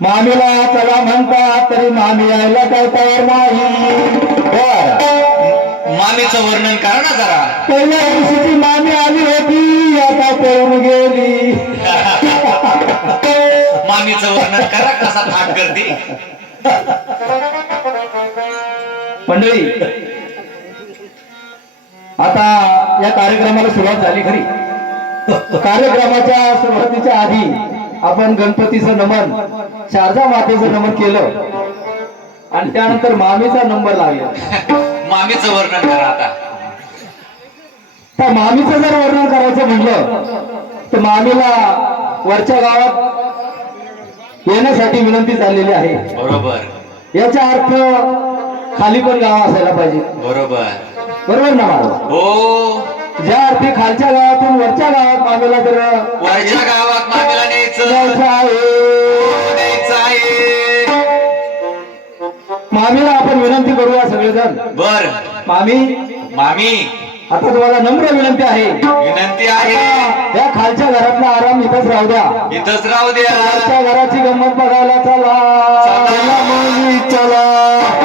मामीला चला म्हणतात तरी मामी यायला काय तयार नाही. मामीचं वर्णन करा ना जरा. पहिल्या दिवशीची मामी आली होती, आता पळून गेली. मामीचं वर्णन करा कसा थाट करते. मंडळी, आता या कार्यक्रमाला सुरुवात झाली खरी. कार्यक्रमाच्या सुरुवातीच्या आधी आपण गणपतीचं नमन, शारदा मातेचं नमन केलं आणि त्यानंतर मामीचा नंबर लागला. मामीचं वर्णन करा आता. त्या मामीचं जर वर्णन करायचं म्हटलं तर मामीला वरच्या गावात येण्यासाठी विनंती झालेली आहे. बरोबर. याचा अर्थ खाली पण गाव असायला पाहिजे. बरोबर. बरोबर ना महाराज? हो. ज्या अर्थी खालच्या गावातून वरच्या गावात मामीला जर वरच्या गावात मामीला न्यायचं आहे. मामीला आपण विनंती करूया सगळेजण. बर. मामी, मामी, आता तुम्हाला नम्र विनंती आहे. विनंती आहे. या खालच्या घरातला आराम इथंच राहू द्या. इथंच राहू द्या. वरच्या घराची गंमत बघायला चला. चला. चला.